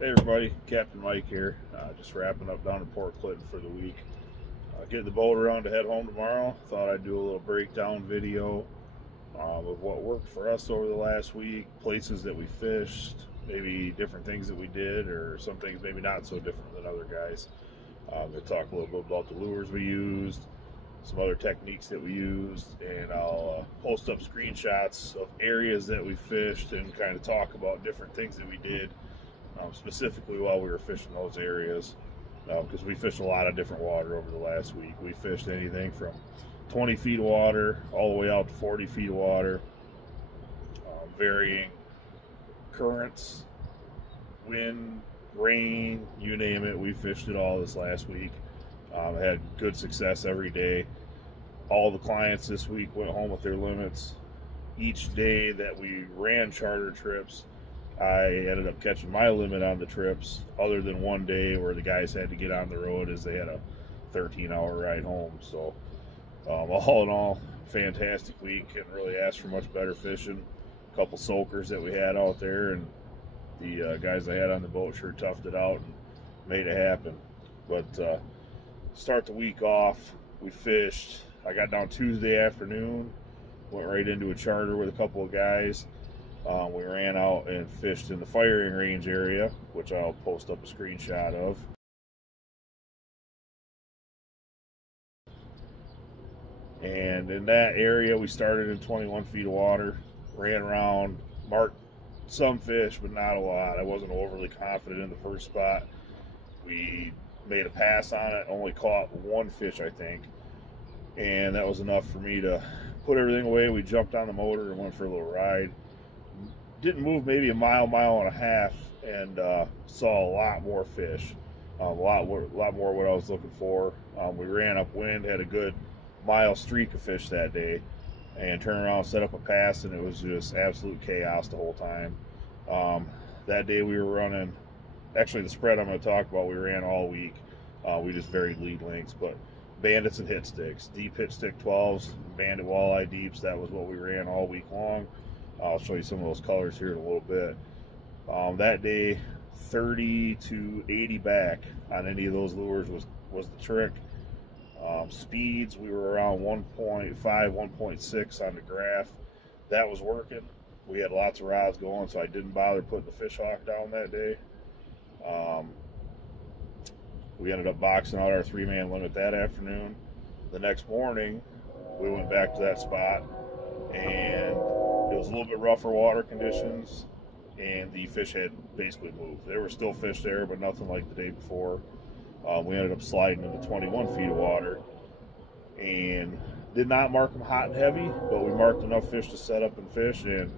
Hey everybody, Captain Mike here. Just wrapping up down in Port Clinton for the week. Getting the boat around to head home tomorrow. Thought I'd do a little breakdown video of what worked for us over the last week, places that we fished, maybe different things that we did, or some things maybe not so different than other guys. I'm going to talk a little bit about the lures we used, some other techniques that we used, and I'll post up screenshots of areas that we fished and kind of talk about different things that we did. Specifically while we were fishing those areas, because we fished a lot of different water over the last week. We fished anything from 20 feet of water all the way out to 40 feet of water, varying currents, wind, rain, you name it. We fished it all this last week. Had good success every day. All the clients this week went home with their limits. Each day that we ran charter trips, I ended up catching my limit on the trips, other than one day where the guys had to get on the road as they had a 13-hour ride home. So all in all, fantastic week. Couldn't really ask for much better fishing. A couple soakers that we had out there, and the guys I had on the boat sure toughed it out and made it happen. But start the week off, we fished. I got down Tuesday afternoon, went right into a charter with a couple of guys. We ran out and fished in the firing range area, which I'll post up a screenshot of. And in that area, we started in 21 feet of water, ran around, marked some fish, but not a lot. I wasn't overly confident in the first spot. We made a pass on it, only caught one fish, I think. And that was enough for me to put everything away. We jumped on the motor and went for a little ride. Didn't move maybe a mile and a half, and saw a lot more fish, a lot more what I was looking for. We ran upwind, had a good mile streak of fish that day, and turned around, set up a pass, and it was just absolute chaos the whole time. That day we were running, actually the spread I'm going to talk about, we ran all week. We just varied lead lengths, but bandits and hit sticks, deep hit stick 12s, bandit walleye deeps. That was what we ran all week long. I'll show you some of those colors here in a little bit. That day, 30 to 80 back on any of those lures was the trick. Speeds, we were around 1.5, 1.6 on the graph. That was working. We had lots of rods going, so I didn't bother putting the fish hawk down that day. We ended up boxing out our 3-man limit that afternoon. The next morning, we went back to that spot, and it was a little bit rougher water conditions, and the fish had basically moved. There were still fish there, but nothing like the day before. We ended up sliding into 21 feet of water, and did not mark them hot and heavy, but we marked enough fish to set up and fish, and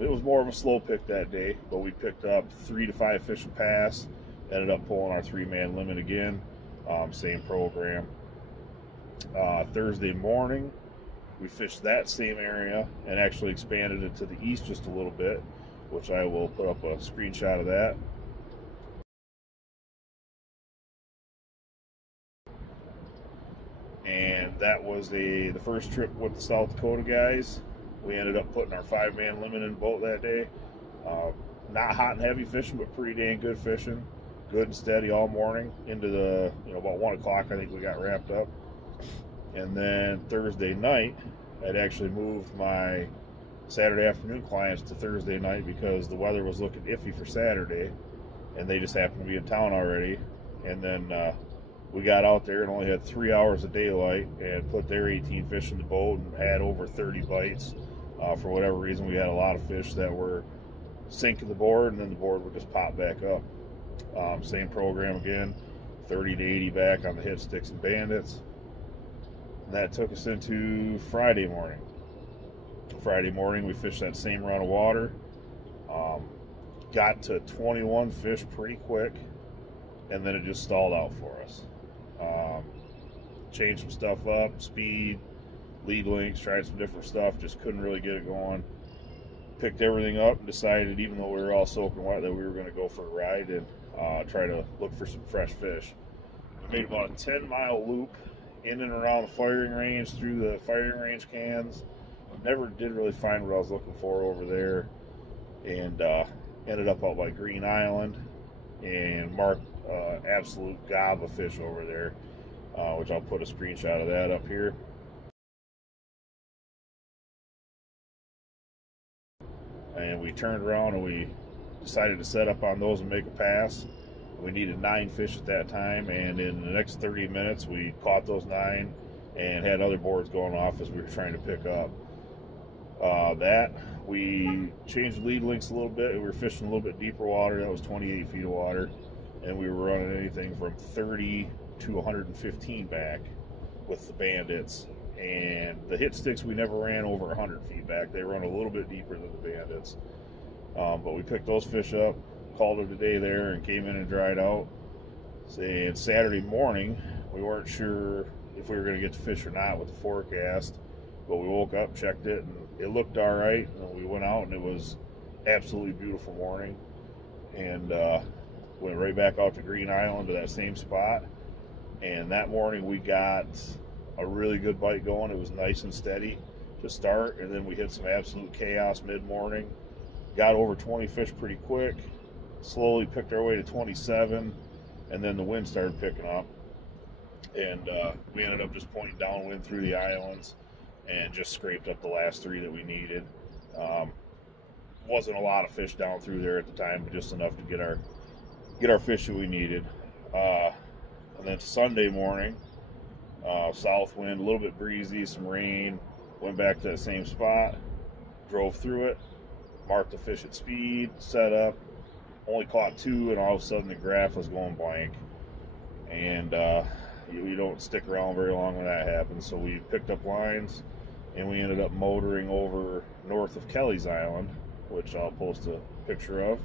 it was more of a slow pick that day, but we picked up 3 to 5 fish a pass, ended up pulling our 3-man limit again, same program. Thursday morning, we fished that same area and actually expanded it to the east just a little bit, which I will put up a screenshot of that. And that was the first trip with the South Dakota guys. We ended up putting our 5-man limit in the boat that day. Not hot and heavy fishing, but pretty dang good fishing. Good and steady all morning into the, about 1 o'clock I think we got wrapped up. And then Thursday night, I'd actually moved my Saturday afternoon clients to Thursday night because the weather was looking iffy for Saturday, and they just happened to be in town already. And then we got out there and only had 3 hours of daylight and put their 18 fish in the boat and had over 30 bites. For whatever reason, we had a lot of fish that were sinking the board, and then the board would just pop back up. Same program again, 30 to 80 back on the hit sticks and bandits. And that took us into Friday morning. Friday morning, we fished that same run of water. Got to 21 fish pretty quick, and then it just stalled out for us. Changed some stuff up, speed, lead lengths, tried some different stuff, just couldn't really get it going. Picked everything up and decided, even though we were all soaking wet, that we were going to go for a ride and try to look for some fresh fish. We made about a 10-mile loop in and around the firing range, through the firing range cans. Never did really find what I was looking for over there, and ended up out by Green Island. and marked absolute gob of fish over there, which I'll put a screenshot of that up here. And we turned around and we decided to set up on those and make a pass. We needed 9 fish at that time, and in the next 30 minutes we caught those 9 and had other boards going off as we were trying to pick up. We changed lead lengths a little bit. We were fishing a little bit deeper water. That was 28 feet of water, and we were running anything from 30 to 115 back with the bandits. And the hit sticks, we never ran over 100 feet back. They run a little bit deeper than the bandits. But we picked those fish up, called it a day there, and came in and dried out. And Saturday morning, we weren't sure if we were going to get to fish or not with the forecast, but we woke up, checked it, and it looked all right. And we went out, and it was absolutely beautiful morning. And went right back out to Green Island to that same spot. And that morning we got a really good bite going. It was nice and steady to start, and then we hit some absolute chaos mid-morning. Got over 20 fish pretty quick, slowly picked our way to 27, and then the wind started picking up, and we ended up just pointing downwind through the islands and just scraped up the last 3 that we needed. Wasn't a lot of fish down through there at the time, but just enough to get our fish that we needed. And then Sunday morning, south wind, a little bit breezy, some rain, went back to that same spot, drove through it, marked the fish at speed, set up, only caught 2, and all of a sudden the graph was going blank. And you don't stick around very long when that happens, so we picked up lines, and we ended up motoring over north of Kelly's Island, which I'll post a picture of.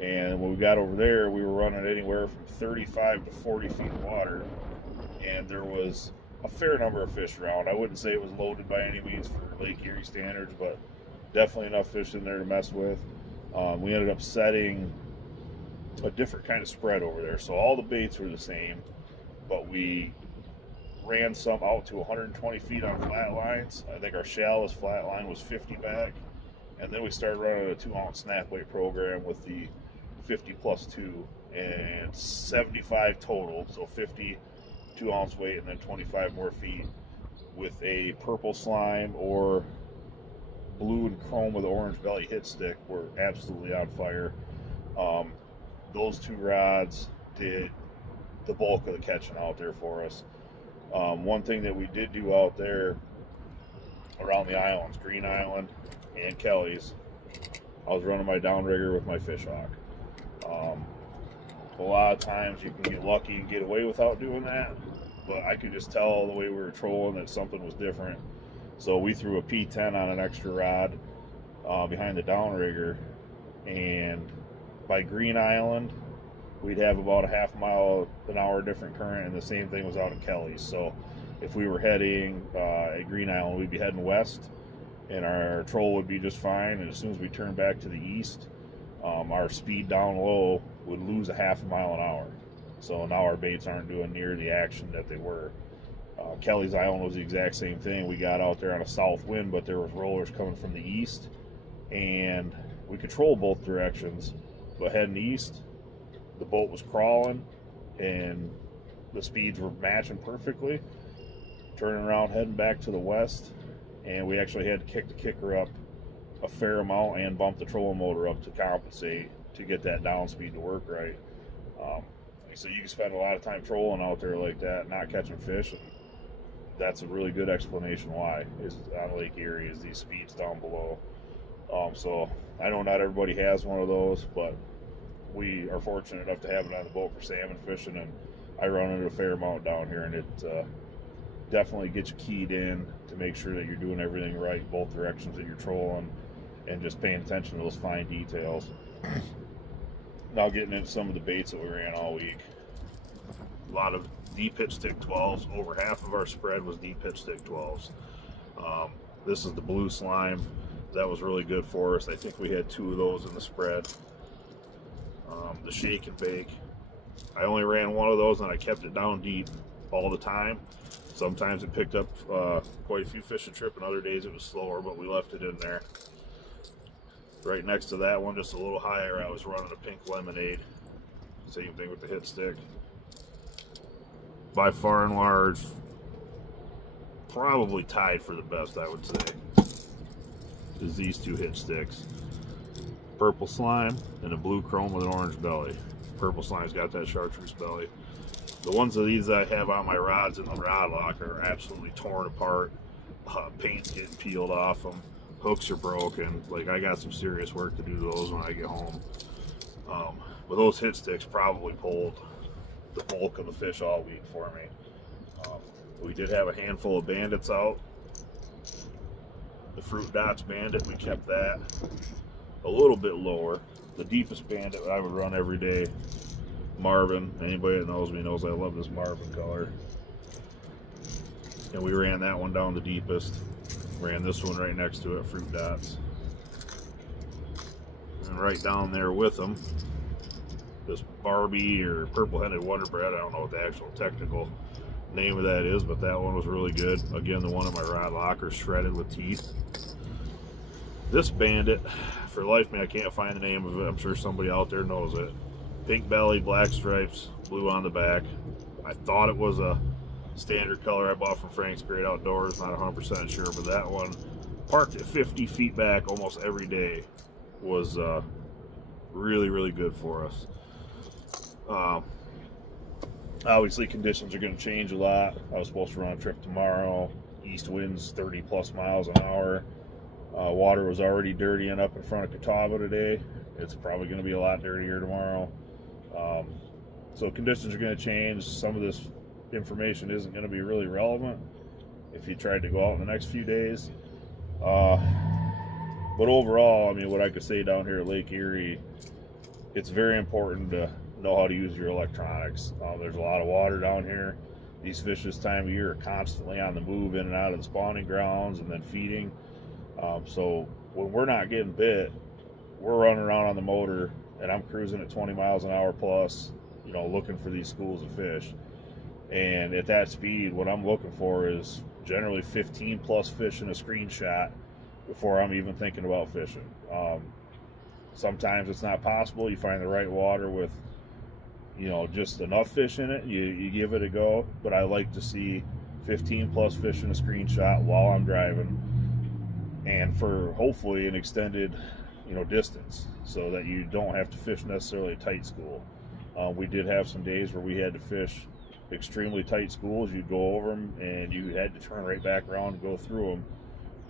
And when we got over there, we were running anywhere from 35 to 40 feet of water, and there was a fair number of fish around. I wouldn't say it was loaded by any means for Lake Erie standards, but definitely enough fish in there to mess with. We ended up setting a different kind of spread over there, so all the baits were the same, but we ran some out to 120 feet on flat lines. I think our shallowest flat line was 50 back, and then we started running a 2-ounce snap weight program with the 50 plus 2 and 75 total, so 50 2-ounce weight and then 25 more feet with a purple slime or blue and chrome with orange belly hit stick. Were absolutely on fire. Those 2 rods did the bulk of the catching out there for us. One thing that we did do out there around the islands, Green Island and Kelly's, I was running my downrigger with my fish hawk. A lot of times you can get lucky and get away without doing that, but I could just tell the way we were trolling that something was different. So we threw a P10 on an extra rod behind the downrigger, and by Green Island we'd have about a half mile an hour different current, and the same thing was out at Kelly's. So if we were heading at Green Island, we'd be heading west, and our troll would be just fine. And as soon as we turned back to the east, our speed down low would lose a half a mile an hour. So now our baits aren't doing near the action that they were. Kelly's Island was the exact same thing. We got out there on a south wind, but there was rollers coming from the east, and we controlled both directions. But heading east, the boat was crawling, and the speeds were matching perfectly. Turning around, heading back to the west, and we actually had to kick the kicker up a fair amount and bump the trolling motor up to compensate to get that down speed to work right. So you can spend a lot of time trolling out there like that, not catching fish, and that's a really good explanation why is on Lake Erie is these speeds down below. So I know not everybody has one of those, but we are fortunate enough to have it on the boat for salmon fishing, and I run it a fair amount down here, and it definitely gets you keyed in to make sure that you're doing everything right, both directions that you're trolling, and just paying attention to those fine details. Now getting into some of the baits that we ran all week. A lot of deep hit stick 12s. Over half of our spread was deep hit stick 12s. This is the blue slime. That was really good for us. I think we had 2 of those in the spread. The shake and bake. I only ran 1 of those, and I kept it down deep all the time. Sometimes it picked up quite a few fish a trip, and other days it was slower, but we left it in there. Right next to that one, just a little higher, I was running a pink lemonade. Same thing with the hit stick. By far and large, probably tied for the best, I would say, is these two hit sticks. Purple slime and a blue chrome with an orange belly. Purple slime's got that chartreuse belly. The ones of these that I have on my rods in the rod locker are absolutely torn apart. Paint's getting peeled off them. Hooks are broken. Like, I got some serious work to do to those when I get home. But those hit sticks probably pulled the bulk of the fish all week for me. We did have a handful of bandits out. The Fruit Dots bandit, we kept that a little bit lower. The deepest bandit I would run every day, Marvin. Anybody that knows me knows I love this Marvin color. And we ran that one down the deepest. Ran this one right next to it, Fruit Dots. And right down there with them, this Barbie or purple-headed wonderbread. I don't know what the actual technical name of that is, but that one was really good. Again, the one in my rod locker, shredded with teeth. This bandit, for life me, I can't find the name of it. I'm sure somebody out there knows it. Pink belly, black stripes, blue on the back. I thought it was a standard color I bought from Frank's Great Outdoors. Not 100% sure, but that one, parked at 50 feet back almost every day, was really, really good for us. Obviously, conditions are going to change a lot. I was supposed to run a trip tomorrow. East winds 30 plus miles an hour. Water was already dirtying up in front of Catawba today. It's probably going to be a lot dirtier tomorrow. So conditions are going to change. Some of this information isn't going to be really relevant if you tried to go out in the next few days. But overall, I mean, what I could say down here at Lake Erie, it's very important to know how to use your electronics. There's a lot of water down here. These fish this time of year are constantly on the move in and out of the spawning grounds and then feeding. So when we're not getting bit, we're running around on the motor and I'm cruising at 20 miles an hour plus, you know, looking for these schools of fish. And at that speed, what I'm looking for is generally 15 plus fish in a screenshot before I'm even thinking about fishing. Sometimes it's not possible. You find the right water with, you know, just enough fish in it, you give it a go. But I like to see 15 plus fish in a screenshot while I'm driving, and for hopefully an extended, you know, distance, so that you don't have to fish necessarily a tight school. We did have some days where we had to fish extremely tight schools. You'd go over them and you had to turn right back around and go through them.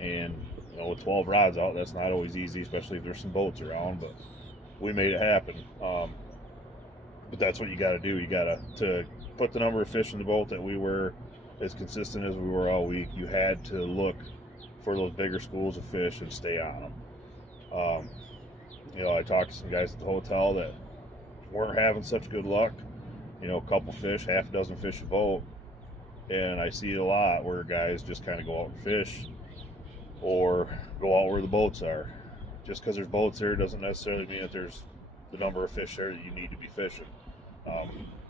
And you know, with 12 rods out, that's not always easy, especially if there's some boats around. But we made it happen. But that's what you got to do. You got to put the number of fish in the boat that we were as consistent as we were all week. You had to look for those bigger schools of fish and stay on them. You know, I talked to some guys at the hotel that weren't having such good luck. You know, a couple fish, half a dozen fish a boat, and I see it a lot where guys just kind of go out and fish or go out where the boats are. Just because there's boats there doesn't necessarily mean that there's the number of fish there that you need to be fishing.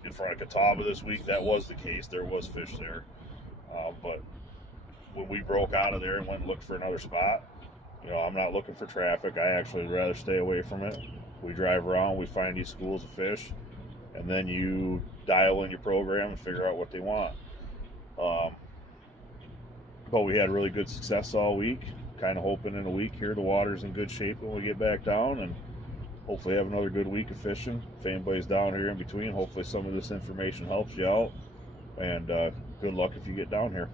In front of Catawba this week, that was the case. There was fish there. But when we broke out of there and went and looked for another spot, you know, I'm not looking for traffic. I actually would rather stay away from it. We drive around, we find these schools of fish, and then you dial in your program and figure out what they want. But we had really good success all week. Kind of hoping in a week here the water's in good shape when we get back down, and hopefully have another good week of fishing. If anybody's down here in between, hopefully some of this information helps you out, and good luck if you get down here.